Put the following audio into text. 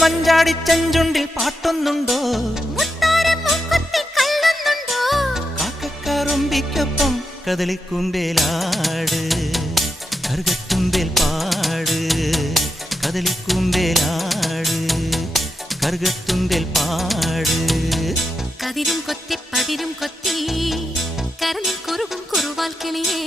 മഞ്ചാടി ചെഞ്ചുണ്ടിൽ പാട്ടൊന്നുണ്ടോ? കാക്കക്കറുമ്പിക്കൊപ്പം കദളിക്കുമ്പേലാട്, കറുകത്തുമ്പേൽ പാട്. കദളിക്കുമ്പേലാട്, കറുകത്തുമ്പേൽ പാട്. കതിരും കൊത്തി പതിരും കൊത്തി കരളിൽ കുറുകും കുറുവാൽ കിളിയേ.